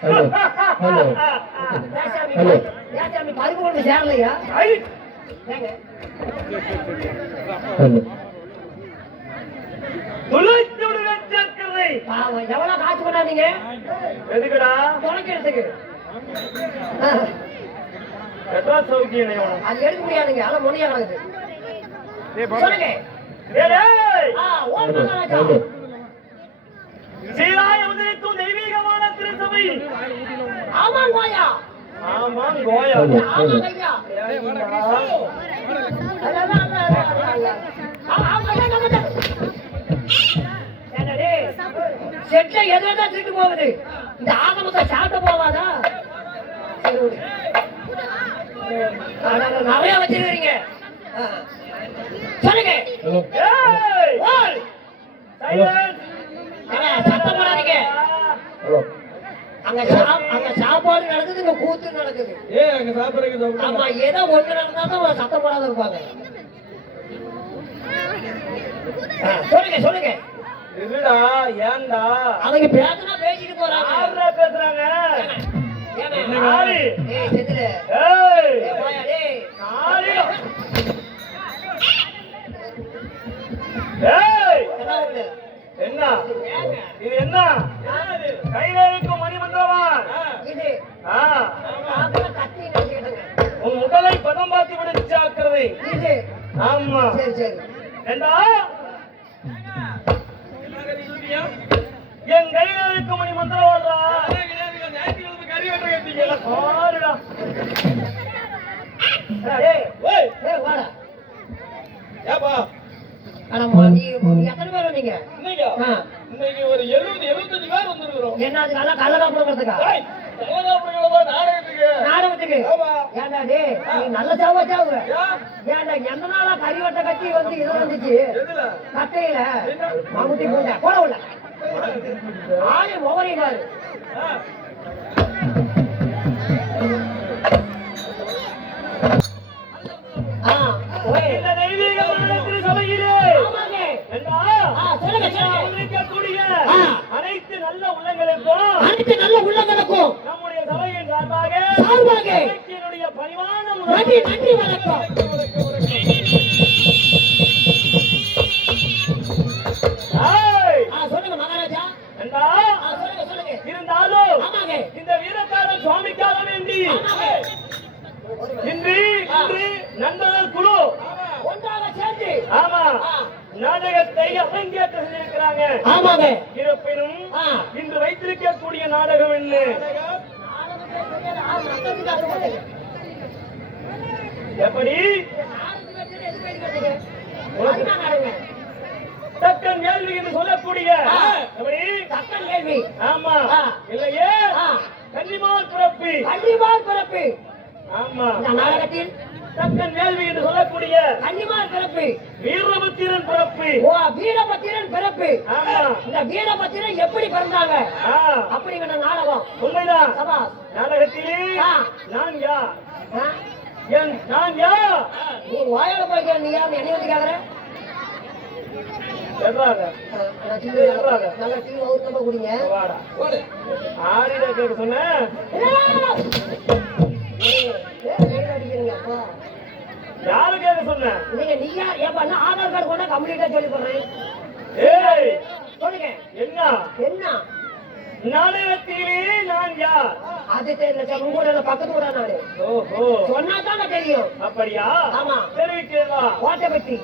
Hello hello hello ஏசாமி பருப்பு கொண்டு சேரலையா ஹலோ எவ்வளவு காசு பண்ணாதீங்க எதுக்குடா துணைக்கிறதுக்கு அது எடுக்க முடியாதுங்க ஆனா மொழியா கிடக்குது சொல்லுங்க சீராயவதற்கும் தெய்வீகமான திருச்சபை ஆமாம் கோயா ஆமாம் கோயா ஆமாம் ஐயா செட்ல எதுதான் திருட்டு போகுது இந்த ஆகமத்தை சாப்பிட்டு போவாதா நிறைய வச்சிருக்கீங்க சொல்லுங்க சத்தம் போடாதீங்க அங்க சாப்பாடு நடக்குது இங்க கூத்து நடக்குது ஆமா ஏதோ ஒண்ணு நடந்தாதான் சத்தம் போடாத இருப்பாங்க சொல்லுங்க சொல்லுங்க இருடா ஏன்டா அவங்க பேசுனா பேசிட்டு போறாங்க யாரா பேசுறாங்க ஏய் செதுல ஏய் வாயா டேய் நாளி ஏய் என்ன இது என்ன கையில இருக்கும் மணிமந்திரவான் இது கத்தி கேட்டுங்க உன் உடலை பதம் பார்த்து விடுச்சு ஆக்குறது இது ஆமா சரி சரி ஏண்டா என் கையில இருக்கும் மணி மந்திரவாடா பாருடா டேய் டேய் வாடா ஏப்பா நீ எத்தனை பேர் வந்தீங்க இன்னைக்கு ஒரு 70-75 பேர் வந்திருக்கிறோம் என்ன அது நல்லா கள்ளக்காப்புறதுக்கா நாடகத்துக்கு ஏண்டா டேய் நீ நல்ல சாவா சாவுற ஏண்டா எந்த நாளா கறிவட்ட கட்டி வந்து இது வந்துச்சு கட்டையில மாமுட்டி பூண்டை போட உள்ள ஆளு மொவரை பாரு அனைத்து நல்ல உள்ளங்களுக்கும் நம்முடைய சபையின் சார்பாக என்னுடைய பரிவான நன்றி வணக்கம் சொல்லுங்க மகாராஜா சொல்லுங்க இருந்தாலும் இந்த வீரத்தார சுவாமிக்காக வேண்டி இன்று நண்பர்கள் குழு ஒன்றாக சேர்ந்து ஆமா நாடகத்தை அரங்கேற்ற செஞ்சிருக்கிறாங்க ஆமாங்க இருப்பினும் இன்று வைத்திருக்கக்கூடிய நாடகம் என்ன எப்படி தக்கன் கேள்வி என்று சொல்லக்கூடிய எப்படி தக்கன் கேள்வி ஆமா இல்லையே கன்னிமார் பிறப்பு ஆமா நாடகத்தில் தக்கன் வேள்வி என்று சொல்லக்கூடிய கன்னிமார் பிறப்பு வீரபத்திரன் பிறப்பு வீரபத்திரன் பிறப்பு இந்த வீரபத்திரன் எப்படி பிறந்தாங்க அப்படிங்கிற நாடகம் உண்மைதான் சபா நாடகத்திலே நான் யார் நான் யார் நீ வாயால போய்க்க நீ யார் என்ன வந்து கேக்குற நல்லா டீ ஊத்தமா குடிங்க ஆரிட கேட்க சொன்ன யாரு கேட்க சொன்ன நீங்க ஏப்பா ஆதார் கார்டு கொண்டா கம்ப்ளீட்டா சொல்லி போடுறேன் சொல்லுங்க என்ன நாடகத்திலே நான் யார் அது தெரியல உங்களோட பக்கத்து கூட நாடு சொன்னா தானே தெரியும் அப்படியா ஆமா தெரிவிக்கிறதா கோட்டை பத்தி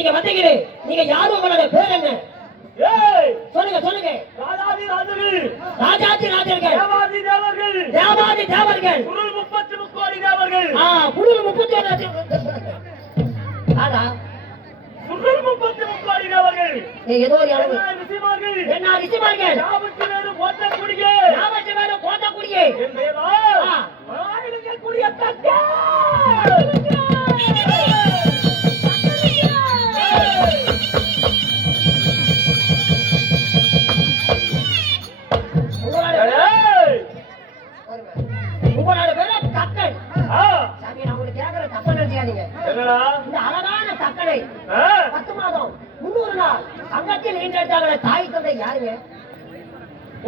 நீங்க வந்தீங்களே, நீங்க யாரு, உங்களோட பேர் என்ன? ஏய் சொல்லுங்க சொல்லுங்க. ராஜாதி ராஜர்கள், ராஜாதி ராஜர்கள், தேவாதி தேவர்கள், தேவாதி தேவர்கள், குருள் 30 முக்கோடி தேவர்கள், குருள் 31. ஆனா குருள் 30 முக்கோடி தேவர்கள், ஏதோ ஒரு அளவு ரிஷிமார்கள், என்ன ரிஷிமார்கள், யாவற்று வேறு போற்றக்கூடிய யாவற்று வேறு போற்றக்கூடிய என் தேவா ஆயிரங்கக்கூடிய தக்க உங்களோட பேர தக்கன். ஆ சாமி, நான் உங்களுக்கு கேட்கிற தப்ப நினைச்சாதீங்க. என்னடா இந்த அழகான தக்கனை ஆ 10 மாதம் 300 நாள் அங்கத்தில் ஈன்றெடுத்தாங்களே தாய் தந்தை யாருங்க?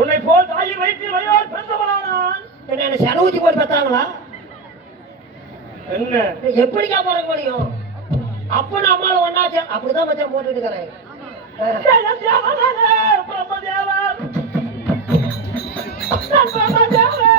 உன்னை போல் தாயின் வயிற்றில் வயவால் பிறந்தவனானான். என்ன செலவுத்தி போய் பார்த்தாங்களா? என்ன எப்படிக்கா போற முடியும்? அப்ப நம்மளால ஒன்னாச்சு அப்படிதான் மச்சான் போட்டுட்டு இருக்கிறேன். தேவனானே பிரம்மதேவா பிரம்மதேவா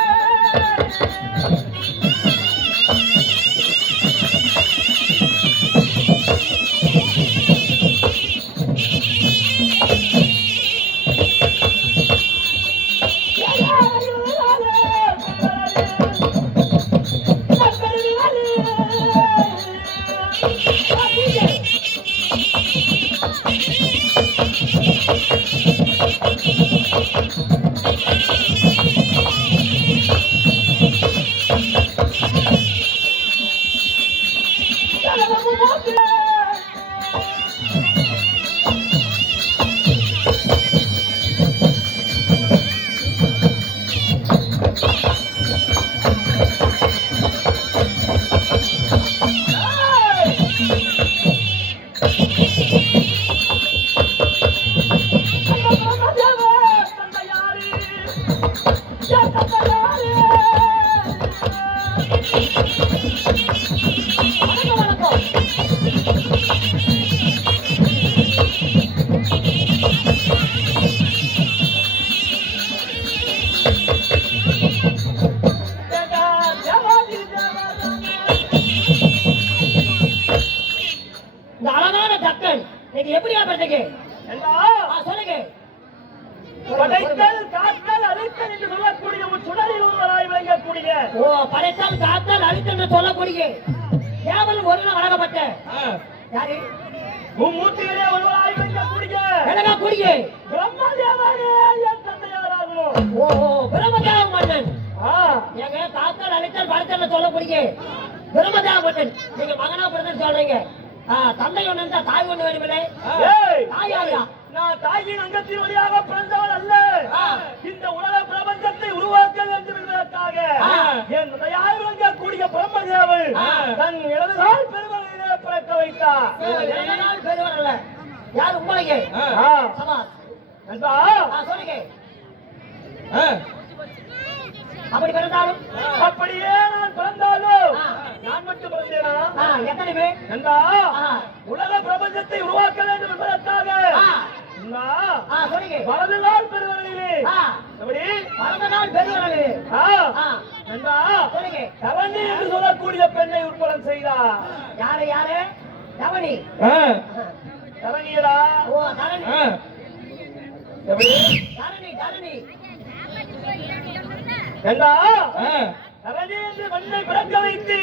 இந்த அழகான தக்கன் நீங்க எப்படியா பெற்றீங்க? சொல்லுங்க. படைத்தல் காத்தல் அழித்தல் என்று சொல்லக்கூடிய ஒரு சுடரில் ஒருவராய் விளங்கக்கூடிய ஓ, படைத்தல் காத்தல் அழித்தல் என்று சொல்லக்கூடிய கேவலம் ஒரு நாள் வழங்கப்பட்ட யாரு? மும்மூர்த்திகளே ஒருவராய் விளங்கக்கூடிய பிரம்மதேவனே என் தந்தையாராகணும். ஓ, பிரம்மதேவ மன்னன். ஏங்க காத்தல் அழித்தல் படைத்தல் சொல்லக்கூடிய பிரம்மதேவ மன்னன் நீங்க மகனா பிறந்தன்னு சொல்றீங்க. தந்தை ஒண்ணு இருந்தா தாய் ஒண்ணு வேணுமில்லை? தாய் யாரையா? நான் தாயின் அங்கத்தின் வழியாக பிறந்தவன் அல்ல. இந்த உலக பிரபஞ்சத்தை உருவாக்க வேண்டும் என்பதற்காக என் தயார் விளங்கக்கூடிய பிரம்மதேவன் தன் இடதுகால் பெருமகளிலே பிறக்க வைத்தார். இடதுகால் பெருவர் அல்ல, யார் உங்களுக்கு? சொல்லுங்க. அப்படி பிறந்தாலும் அப்படியே நான் பிறந்தாலும் நான் மட்டும் பிறந்தேனா? எத்தனை பேர்? உலக பிரபஞ்சத்தை உருவாக்க வேண்டும் என்பதற்காக சொல்லுங்க. வலது நாள் பெருவர்களிலே வலது நாள் பெருவர்களே சொல்லுங்க. தவணி என்று சொல்லக்கூடிய பெண்ணை உற்படம் செய்தார். யாரு யாரு? தவணி. தரணியரா? ஓ, தரணி. தரணி தரணி தரணி என்று மண்ணை பிறக்க வைத்து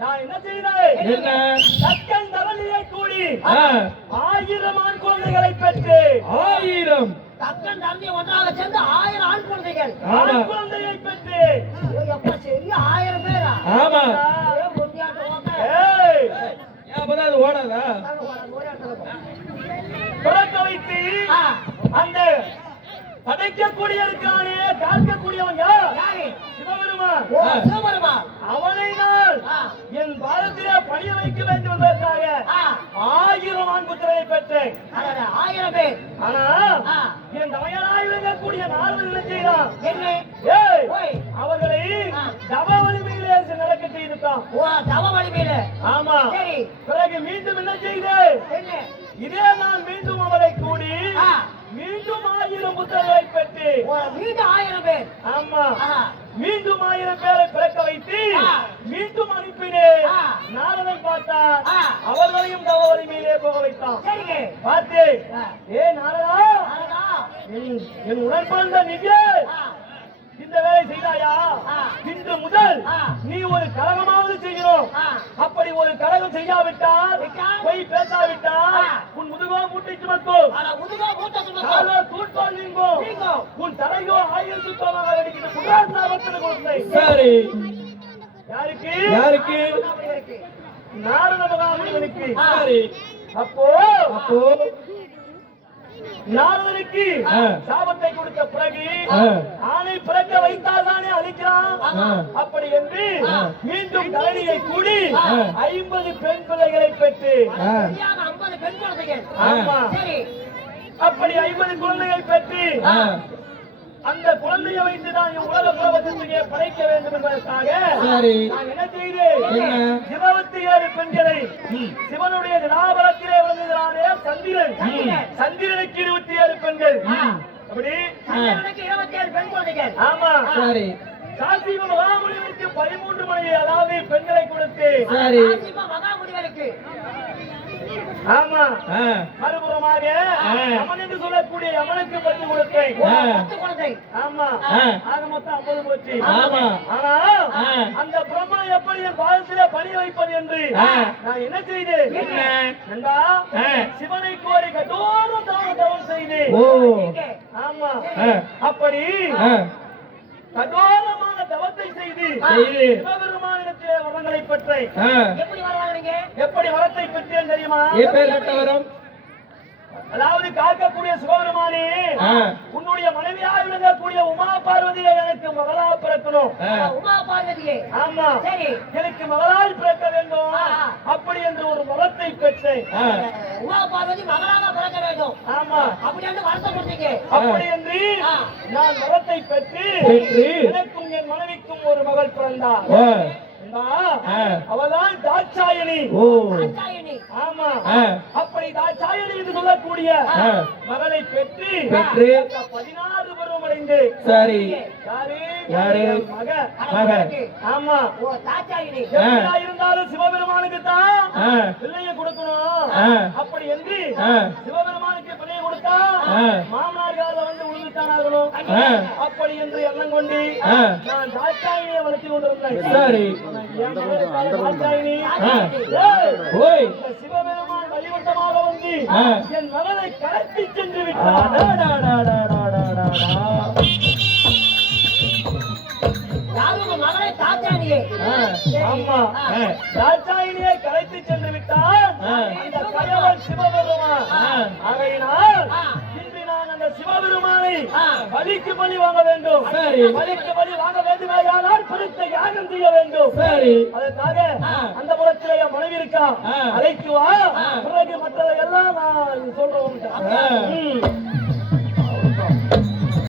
நான் என்ன செய்தேன்? தக்கன் தரணியை கூடி 1000 ஆண் குழந்தைகளை பெற்று 1000 தக்கன் தரணி ஒன்றாக சேர்ந்து 1000 ஆண் குழந்தைகள் ஆண் குழந்தையை பெற்று எப்ப சரி 1000 பேரா? ஆமா. ஏய் அப்பதான் அது ஓடாதா? பிறக்க வைத்து அந்த படைக்கக்கூடியவருக்கானே காக்கக்கூடியவன் யார்? சிவபெருமான். சிவபெருமான். அவனை நான் என் பாதத்திலே பணிய வைக்க வேண்டும் என்பதற்காக 1000 ஆண் புத்திரரை பெற்றேன். 1000 பேர். ஆனா என் தமையனாய் விளங்கக்கூடிய நால்வர்களை செய்தான். என்ன? அவர்களை தவ வலிமையிலே நடக்க செய்துட்டான். தவ வலிமையில? ஆமா. பிறகு மீண்டும் என்ன செய்தேன்? இதே நான் மீண்டும் அவரை கூடி மீண்டும் 1000 புத்திரரை பெற்று மீண்டும் 1000 பேர். ஆமா, மீண்டும் 1000 பேரை பிறக்க வைத்து மீண்டும் அனுப்பினேன். நாரதன் பார்த்தார், அவர்களையும் தவ வலிமையிலே போக பார்த்தான். சரிங்க. பார்த்து ஆ. ஏ நாரதா, நாரதா. என் உடன்பிறந்த நீயே ஆ. இந்த வேலை செய்தாயா? ஆ. இன்று முதல் ஆ. நீ ஒரு கலகமாவது செய்யணும். ஆ. அப்படி ஒரு கலகம் செய்யாவிட்டால், விட்டால், பொய் பேசாவிட்டால் ஆ. உன் முதுகோ மூட்டை சுமக்கும், அட முதுகோ மூட்டை சுமக்கும். காலோ தூட்பால் நீங்கும், நீங்கும். உன் தலையோ ஆயிரம் சுத்தமாக வெடிக்கிற புகாசாபத்தில் கொடுத்தை. சரி. யாருக்கு? யாருக்கு? இருக்கு. நாரத மகாமுனிவனுக்கு. சரி. அப்போ அப்போ நாரதனுக்கு ஆ. சாபத்தை கொடுத்த பிறகு ஆ. ஆணை பிறக்க வைத்தால் தானே அழிக்கிறான். ஆ. அப்படி என்று ஆ. மீண்டும் தரணியை கூடி ஆ. 50 பெண் பிள்ளைகளை பெற்று, ஆ. சரியாக 50 பெண் குழந்தைகள். ஆமா, சரி. அப்படி 50 குழந்தைகளை பெற்று ஆ. அந்த குழந்தையை வைத்து தான் உலக பிரபஞ்சத்தையே படைக்க வேண்டும் என்பதற்காக சரி. நான் என்ன செய்தேன்? என்ன? 27 பெண்களை சிவனுடைய தினாபலத்திலே விளங்குகிறானே சந்திரன், சந்திரன். சந்திரனுக்கு 27 பெண்கள். அப்படி சந்திரனுக்கு 27 பெண் குழந்தைகள். ஆமா, சரி. காசிம மகாமுனிவருக்கு 13 மனைவி, அதாவது பெண்களை கொடுத்து, சரி. காசிம மகாமுனிவருக்கு. ஆமா, ஆ. மறுபுறமாக ஆ. யமன் என்று சொல்லக்கூடிய யமனுக்கு 10 கொடுத்தேன். ஆ. 10 குழந்தை. ஆமா, ஆ. ஆக மொத்தம் 50 போச்சு. ஆமா. ஆனா ஆ. அந்த பிரம்மா எப்படி என் பாதத்திலே பணிய வைப்பது என்று ஆ. நான் என்ன செய்தேன்? என்ன? நண்பா, ஆ. சிவனை கோரி கடோர தவம் செய்தேன். ஓ. ஆமா, ஆ. அப்படி ஆ. கடோரமான தவத்தை செய்து செய்து. சிவபெருமானிடத்திலே வரங்களை பெற்றேன். ஆ. எப்படி வரவாங்க? எப்படி வரத்தை பெற்றேன் தெரியுமா? எப்பேற்பட்ட வரம்? அதாவது காக்கக்கூடிய சிவபெருமானே, ஆ. உன்னுடைய மனைவியாக விளங்கக்கூடிய உமா பார்வதியை எனக்கு மகளாக பிறக்கணும். ஆ. உமா பார்வதியே. ஆமா, சரி. எனக்கு மகளால் பிறக்க வேண்டும். ஆ. அப்படி என்று ஒரு வரத்தை பெற்றேன். ஆ. உமா பார்வதி மகளாக பிறக்க வேண்டும். ஆமா, அப்படி என்று வருத்தம் கொடுத்தீங்க. அப்படி என்று ஆ. நான் வரத்தை பெற்று பெற்று எனக்கும் என் மனைவிக்கும் ஒரு மகள் பிறந்தார். ஆ. நண்பா, ஆ. அவள்தான் தாட்சாயணி. ஓ. தாட்சாயணி. ஆமா, ஆ. அப்படி தாட்சாயணி என்று சொல்லக்கூடிய ஆ. மகளை பெற்று பெற்று 16 பருவம் அடைந்து. சரி. யாரு? யாரு? என் மக. மக. ஆமா, ஓ, தாட்சாயணி. எப்படியா இருந்தாலும் சிவபெருமானுக்கு தான் ஆ. பிள்ளைய கொடுக்கணும். ஆ. அப்படி என்று ஆ. சிவபெருமானுக்கு பிள்ளைய கொடுத்தா ஆ. மாமனார்கால வந்து உழுதுட்டானார்களும். ஆ. அப்படி என்று எண்ணம் கொண்டு ஆ. நான் தாட்சாயினியை வளர்த்து கொண்டிருந்தேன். சரி. என் மகள் தாட்சாயினி. ஆ. ஏய், ஓய். இந்த சிவபெருமான் வழிவட்டமாக வந்து ஆ. என் மகளை கடத்தி சென்று விட்டார். அடடடடடடடடடா. யாரு உங்க மகளை தாட்சாயணியே? ஆ. ஆமா, ஆ. தாட்சாயினியை கலைத்து சென்று விட்டார். ஆ. அந்த கயவன் சிவபெருமான். ஆ. ஆகையினால் ஆ. இன்று நான் அந்த சிவபெருமானை ஆ. பலிக்கு பலி வாங்க வேண்டும். சரி. பலிக்கு பலி வாங்க வேண்டுமானால் பலித்த யாகம் செய்ய வேண்டும். சரி. அதற்காக ஆ. அந்த புறத்திலே என் மனைவி இருக்கா, ஆ. அழைத்து வா. ஆ. பிறகு மற்றதை எல்லாம் நான் சொல்றேன். ஆ.